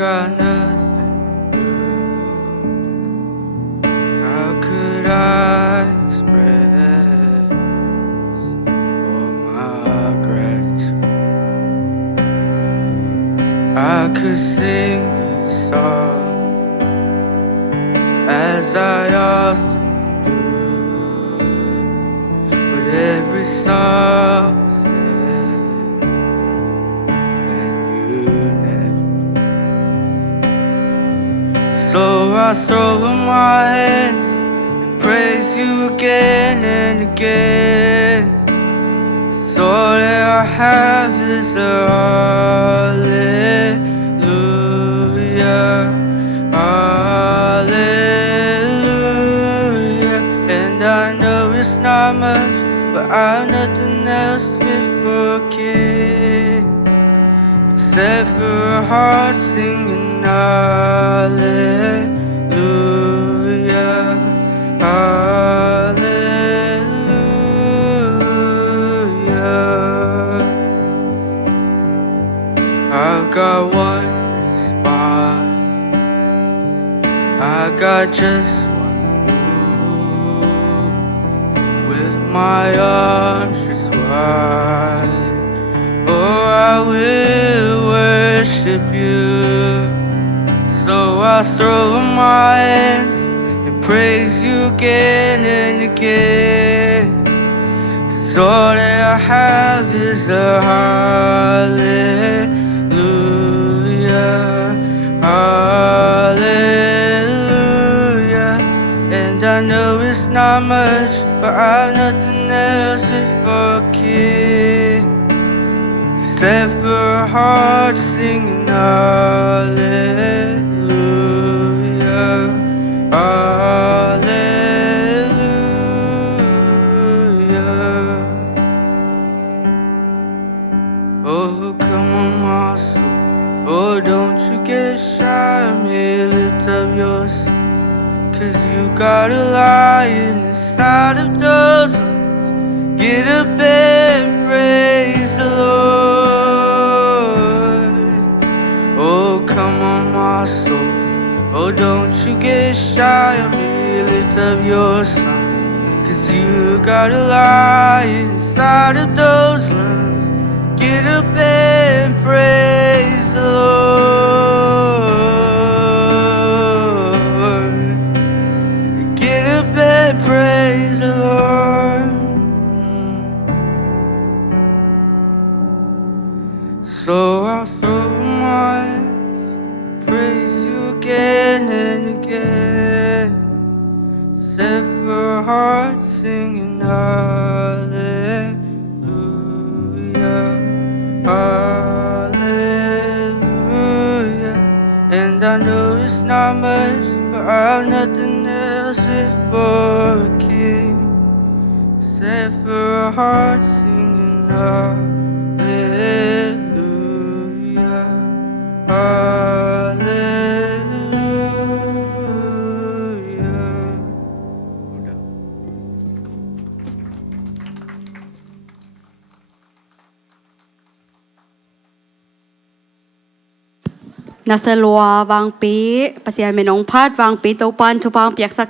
got nothing new. How could I express all my gratitude? I could sing these songs as I often do, but every song said, and you never do. So I throw up my hands and praise you again and again. 'Cause all that I have is a hallelujah, hallelujah. And I know it's not much, but I've nothing else fit for a king except for a heart singing hallelujah, hallelujah. I've got one response, I got just one move, with my arms just wide. Oh, I will worship you. So I throw up my hands and praise you again and again. 'Cause all that I have is a hallelujah, hallelujah. And I know it's not much, but I've nothing else fit for a king except for a heart singing hallelujah, hallelujah. Oh, come on, my soul. Oh, don't you get shy of me. Lift up your soul, 'cause you got a lion inside of those lungs. Get up and praise the Lord. Oh, come on, my soul. Oh, don't you get shy of me. Lift up your song, 'cause you got a lion inside of those lungs. Get up and praise the Lord. Get up and praise the Lord. So I'll throw my hands, praise you again and again. Set for a heart singing hallelujah, hallelujah. And I know it's not much, but I've nothing else fit for a king except for a heart singing hallelujah, hallelujah. Nasalwa Vangpi, pasian menong pat Vangpi Topan Topan biaksak